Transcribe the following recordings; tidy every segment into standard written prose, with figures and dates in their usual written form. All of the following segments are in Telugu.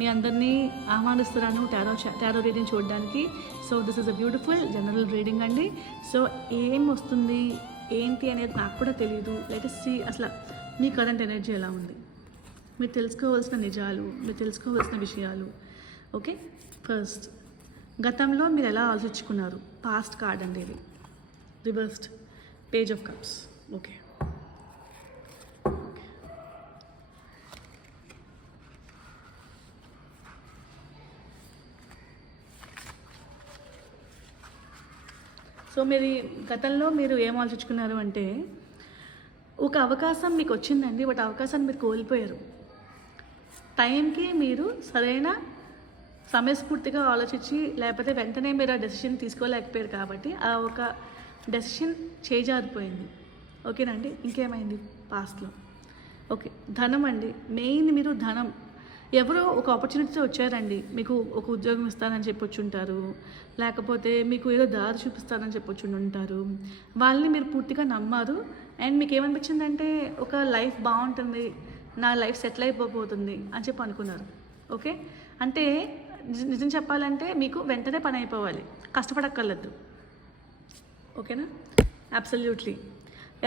మీ అందరినీ ఆహ్వానిస్తున్నాను టారో రీడింగ్ చూడడానికి. So this is a beautiful general reading అండి. సో ఏం వస్తుంది ఏంటి అనేది నాకు కూడా తెలియదు. లెట్ us see అసలు మీ కరెంట్ ఎనర్జీ ఎలా ఉంది, మీరు తెలుసుకోవాల్సిన నిజాలు, మీరు తెలుసుకోవాల్సిన విషయాలు. ఓకే, ఫస్ట్ గతంలో మీరు ఎలా ఆలోచించుకున్నారు, పాస్ట్ కార్డ్ అండి ఇది, reversed page of cups. Okay, so మీరు గతంలో మీరు ఏం ఆలోచించుకున్నారు అంటే, ఒక అవకాశం మీకు వచ్చిందండి, బట్ అవకాశాన్ని మీరు కోల్పోయారు. టైంకి మీరు సరైన సమయస్ఫూర్తిగా ఆలోచించి లేకపోతే వెంటనే మీరు ఆ డెసిషన్ తీసుకోలేకపోయారు కాబట్టి ఆ ఒక డెసిషన్ చేజారిపోయింది. ఓకేనండి. ఇంకేమైంది పాస్ట్లో? ఓకే, ధనం అండి. మెయిన్ మీరు ధనం, ఎవరో ఒక ఆపర్చునిటీతో వచ్చారండి, మీకు ఒక ఉద్యోగం ఇస్తానని చెప్పొచ్చుంటారు, లేకపోతే మీకు ఏదో దారి చూపిస్తానని చెప్పొచ్చుంటారు. వాళ్ళని మీరు పూర్తిగా నమ్మారు. అండ్ మీకు ఏమనిపించిందంటే ఒక లైఫ్ బాగుంటుంది, నా లైఫ్ సెటిల్ అయిపోతుంది అని చెప్పి అనుకున్నారు. ఓకే, అంటే నిజం చెప్పాలంటే మీకు వెంటనే పని అయిపోవాలి, కష్టపడక్కర్లేదు. ఓకేనా? అబ్సల్యూట్లీ.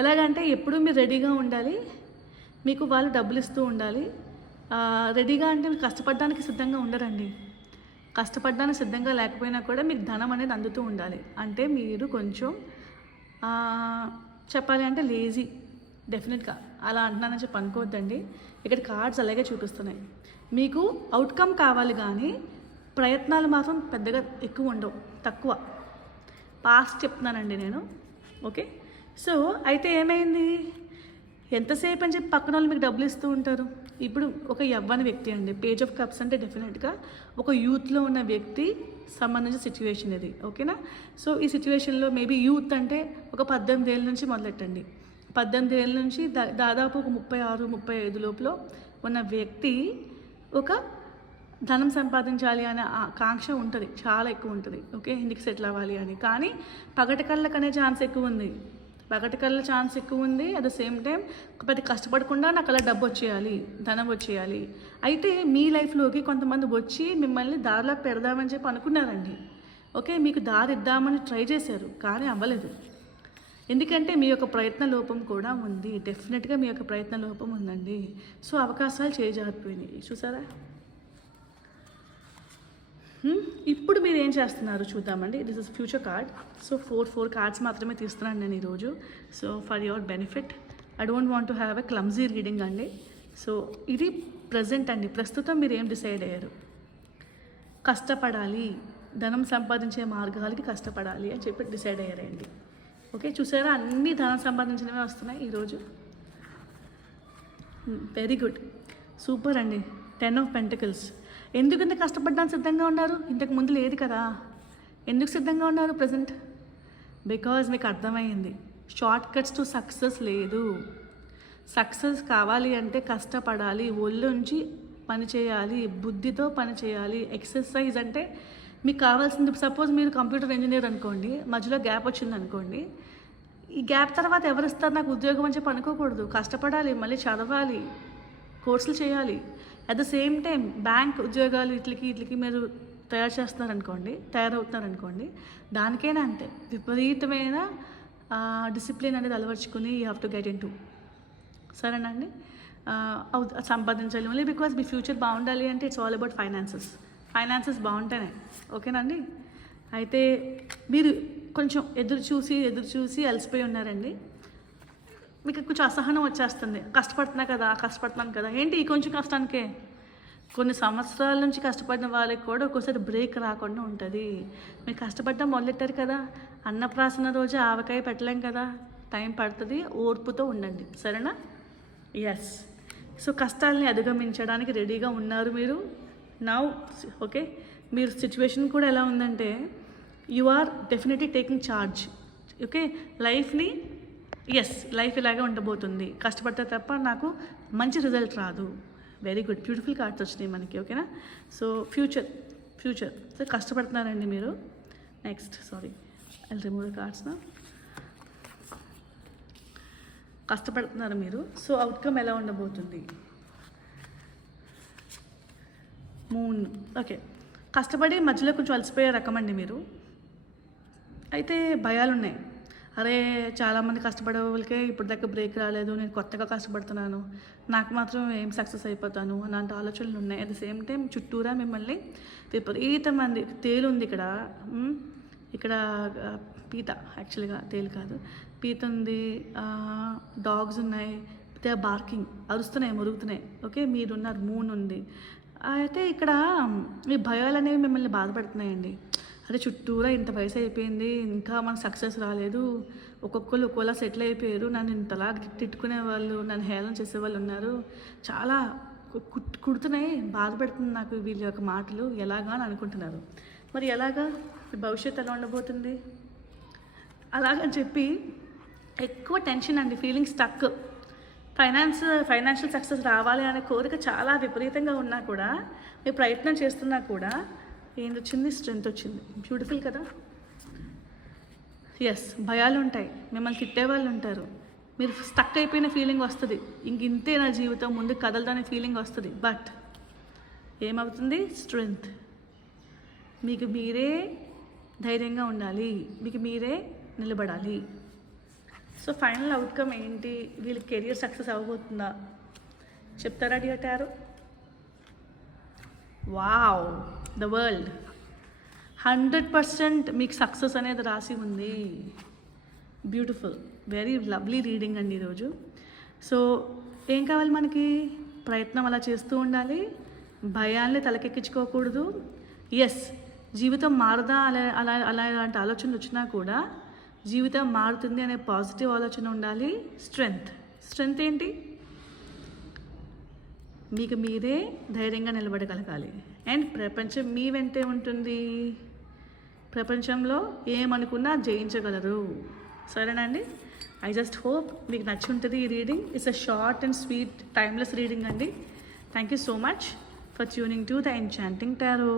ఎలాగంటే ఎప్పుడూ మీరు రెడీగా ఉండాలి, మీకు వాళ్ళు డబ్బులు ఇస్తూ ఉండాలి. రెడీగా అంటే మీరు కష్టపడడానికి సిద్ధంగా ఉండరండి. కష్టపడడానికి సిద్ధంగా లేకపోయినా కూడా మీకు ధనం అనేది అందుతూ ఉండాలి. అంటే మీరు కొంచెం చెప్పాలి అంటే లేజీ. డెఫినెట్గా అలా అంటున్నానని చెప్పి అనుకోవద్దండి. ఇక్కడ కార్డ్స్ అలాగే చూపిస్తున్నాయి. మీకు అవుట్కమ్ కావాలి కానీ ప్రయత్నాలు మాత్రం పెద్దగా ఎక్కువ ఉండవు, తక్కువ. పాస్ట్ చెప్తున్నానండి నేను. ఓకే, సో అయితే ఏమైంది, ఎంతసేపు అని చెప్పి పక్కన వాళ్ళు మీకు డబ్బులు ఇస్తూ ఉంటారు. ఇప్పుడు ఒక యవ్వని వ్యక్తి అండి, పేజ్ ఆఫ్ కప్స్ అంటే డెఫినెట్గా ఒక యూత్లో ఉన్న వ్యక్తి సంబంధించిన సిచ్యువేషన్ ఇది. ఓకేనా? సో ఈ సిచ్యువేషన్లో మేబీ యూత్ అంటే ఒక 18 ఏళ్ళ నుంచి మొదలెట్టండి. 18 ఏళ్ళ నుంచి దాదాపు ఒక 36-35 లోపల ఉన్న వ్యక్తి ఒక ధనం సంపాదించాలి అనే ఆకాంక్ష ఉంటుంది, చాలా ఎక్కువ ఉంటుంది. ఓకే, ఇంటికి సెటిల్ అవ్వాలి అని. కానీ పగటి కళ్ళకు అనే ఛాన్స్ ఎక్కువ ఉంది, పగటి కళ్ళ ఛాన్స్ ఎక్కువ ఉంది. అట్ ద సేమ్ టైం పెద్ద కష్టపడకుండా నాకు అలా డబ్బు వచ్చేయాలి, ధనం వచ్చేయాలి. అయితే మీ లైఫ్లోకి కొంతమంది వచ్చి మిమ్మల్ని దారిలో పెడదామని చెప్పి అనుకున్నారండి. ఓకే, మీకు దారి ఇద్దామని ట్రై చేశారు కానీ అవ్వలేదు. ఎందుకంటే మీ యొక్క ప్రయత్న లోపం కూడా ఉంది. డెఫినెట్గా మీ యొక్క ప్రయత్న లోపం ఉందండి. సో అవకాశాలు చేజారిపోయినాయి, చూసారా? ఇప్పుడు మీరు ఏం చేస్తున్నారు చూద్దామండి. This is future card. So four cards మాత్రమే తీస్తున్నాను నేను ఈరోజు. So for your benefit, I don't want to have a clumsy reading అండి. సో ఇది ప్రజెంట్ అండి, ప్రస్తుతం మీరు ఏం డిసైడ్ అయ్యారు. కష్టపడాలి, ధనం సంపాదించే మార్గాలకి కష్టపడాలి అని చెప్పి డిసైడ్ అయ్యారండి. ఓకే, చూసారా, అన్నీ ధనం సంపాదించినవే వస్తున్నాయి ఈరోజు. వెరీ గుడ్, సూపర్ అండి. 10 of Pentacles. ఎందుకంటే కష్టపడడానికి సిద్ధంగా ఉన్నారు, ఇంతకు ముందు లేదు కదా. ఎందుకు సిద్ధంగా ఉన్నారు ప్రజెంట్? బికాజ్ మీకు అర్థమైంది, షార్ట్ కట్స్ టు సక్సెస్ లేదు. సక్సెస్ కావాలి అంటే కష్టపడాలి, ఒళ్ళుంచి పని చేయాలి, బుద్ధితో పని చేయాలి. ఎక్సర్సైజ్ అంటే మీకు కావాల్సింది, సపోజ్ మీరు కంప్యూటర్ ఇంజనీర్ అనుకోండి, మధ్యలో గ్యాప్ వచ్చింది అనుకోండి, ఈ గ్యాప్ తర్వాత ఎవరు ఇస్తారు నాకు ఉద్యోగం అని చెప్పి అనుకోకూడదు. కష్టపడాలి, మళ్ళీ చదవాలి, కోర్సులు చేయాలి. At the same time bank ఉద్యోగాలు ఇట్లకి మీరు తయారవుతున్నారనుకోండి, దానికైనా అంతే విపరీతమైన డిసిప్లిన్ అనేది అలవర్చుకుని you have to get into. సరేనండి, సంపాదించాలి మళ్ళీ. బికాజ్ మీ ఫ్యూచర్ బాగుండాలి అంటే ఇట్స్ ఆల్ అబౌట్ ఫైనాన్సెస్ బాగుంటేనే. ఓకేనండి. అయితే మీరు కొంచెం ఎదురు చూసి అలసిపోయి ఉన్నారండి. మీకు కొంచెం అసహనం వచ్చేస్తుంది. కష్టపడుతున్నాను కదా, ఏంటి ఈ కొంచెం కష్టానికే? కొన్ని సంవత్సరాల నుంచి కష్టపడిన వాళ్ళకి కూడా ఒక్కోసారి బ్రేక్ రాకుండా ఉంటుంది. మీరు కష్టపడడం మొదలెట్టారు కదా, అన్నప్రాసన రోజు ఆవకాయ పెట్టలేం కదా, టైం పడుతుంది, ఓర్పుతో ఉండండి. సరేనా? ఎస్. సో కష్టాలని అధిగమించడానికి రెడీగా ఉన్నారు మీరు నౌ. ఓకే, మీరు సిచ్యువేషన్ కూడా ఎలా ఉందంటే you are definitely taking charge. Okay, లైఫ్ని లైఫ్ ఇలాగే ఉండబోతుంది, కష్టపడితే తప్ప నాకు మంచి రిజల్ట్ రాదు. వెరీ గుడ్, బ్యూటిఫుల్ కార్డ్స్ వచ్చినాయి మనకి. ఓకేనా? సో ఫ్యూచర్ సో కష్టపడుతున్నారండి మీరు. Next I remove the cards నా. కష్టపడుతున్నారు మీరు. సో అవుట్కమ్ ఎలా ఉండబోతుంది? మూన్. ఓకే, కష్టపడి మధ్యలో కొంచెం అలసిపోయే రకం అండి మీరు. అయితే భయాలు ఉన్నాయి. అరే, చాలామంది కష్టపడే వాళ్ళకే ఇప్పుడు దాకా బ్రేక్ రాలేదు, నేను కొత్తగా కష్టపడుతున్నాను, నాకు మాత్రం ఏం సక్సెస్ అయిపోతాను అలాంటి ఆలోచనలు ఉన్నాయి. అట్ ద సేమ్ టైం చుట్టూరా మిమ్మల్ని విపరీతమంది తేలు ఉంది ఇక్కడ. ఇక్కడ పీత, యాక్చువల్గా తేలు కాదు, పీత ఉంది, డాగ్స్ ఉన్నాయి, దే ఆర్ బార్కింగ్, అరుస్తున్నాయి, మురుగుతున్నాయి. ఓకే, మీరున్నారు, మూన్ ఉంది. అయితే ఇక్కడ ఈ భయాలు అనేవి మిమ్మల్ని బాధపడుతున్నాయండి. అదే చుట్టూరా ఇంత వయసు అయిపోయింది, ఇంకా మనకు సక్సెస్ రాలేదు, ఒక్కొక్కరు ఒక్కోలా సెటిల్ అయిపోయారు, నన్ను ఇంతలా తిట్టుకునే వాళ్ళు, నన్ను హేళన చేసేవాళ్ళు ఉన్నారు, చాలా కుడుతున్నాయి, బాధపడుతుంది నాకు వీళ్ళ యొక్క మాటలు, ఎలాగా అని అనుకుంటున్నారు. మరి ఎలాగా భవిష్యత్తు ఎలా ఉండబోతుంది అలాగని చెప్పి ఎక్కువ టెన్షన్ అండి, ఫీలింగ్ స్టక్. ఫైనాన్షియల్ సక్సెస్ రావాలి అనే కోరిక చాలా విపరీతంగా ఉన్నా కూడా, మీరు ప్రయత్నం చేస్తున్నా కూడా ఏంటి వచ్చింది? స్ట్రెంత్ వచ్చింది. బ్యూటిఫుల్ కదా. ఎస్, భయాలు ఉంటాయి, మిమ్మల్ని తిట్టేవాళ్ళు ఉంటారు, మీరు స్టక్ అయిపోయిన ఫీలింగ్ వస్తుంది, ఇంతే నా జీవితం ముందు కదలదనే ఫీలింగ్ వస్తుంది. బట్ ఏమవుతుంది? స్ట్రెంత్. మీకు మీరే ధైర్యంగా ఉండాలి, మీకు మీరే నిలబడాలి. సో ఫైనల్ అవుట్కమ్ ఏంటి? వీళ్ళకి కెరియర్ సక్సెస్ అవ్వబోతుందా చెప్తారా dear tarot? Wow, the world 100% మీకు సక్సెస్ అనేది రాసి ఉంది. బ్యూటిఫుల్, వెరీ లవ్లీ రీడింగ్ అండి ఈరోజు. సో ఏం కావాలి మనకి? ప్రయత్నం అలా చేస్తూ ఉండాలి, భయాల్ని తలకెక్కించుకోకూడదు. ఎస్, జీవితం మారదా అలాంటి ఆలోచనలు వచ్చినా కూడా జీవితం మారుతుంది అనే పాజిటివ్ ఆలోచన ఉండాలి. స్ట్రెంగ్త్ ఏంటి? మీకు మీరే ధైర్యంగా నిలబడగలగాలి. అండ్ ప్రపంచం మీ వెంటే ఉంటుంది, ప్రపంచంలో ఏమనుకున్నా జయించగలరు. సరేనండి, ఐ జస్ట్ హోప్ మీకు నచ్చి ఉంటుంది ఈ reading. It's a short and sweet timeless reading అండి. Thank you so much for tuning to the enchanting tarot.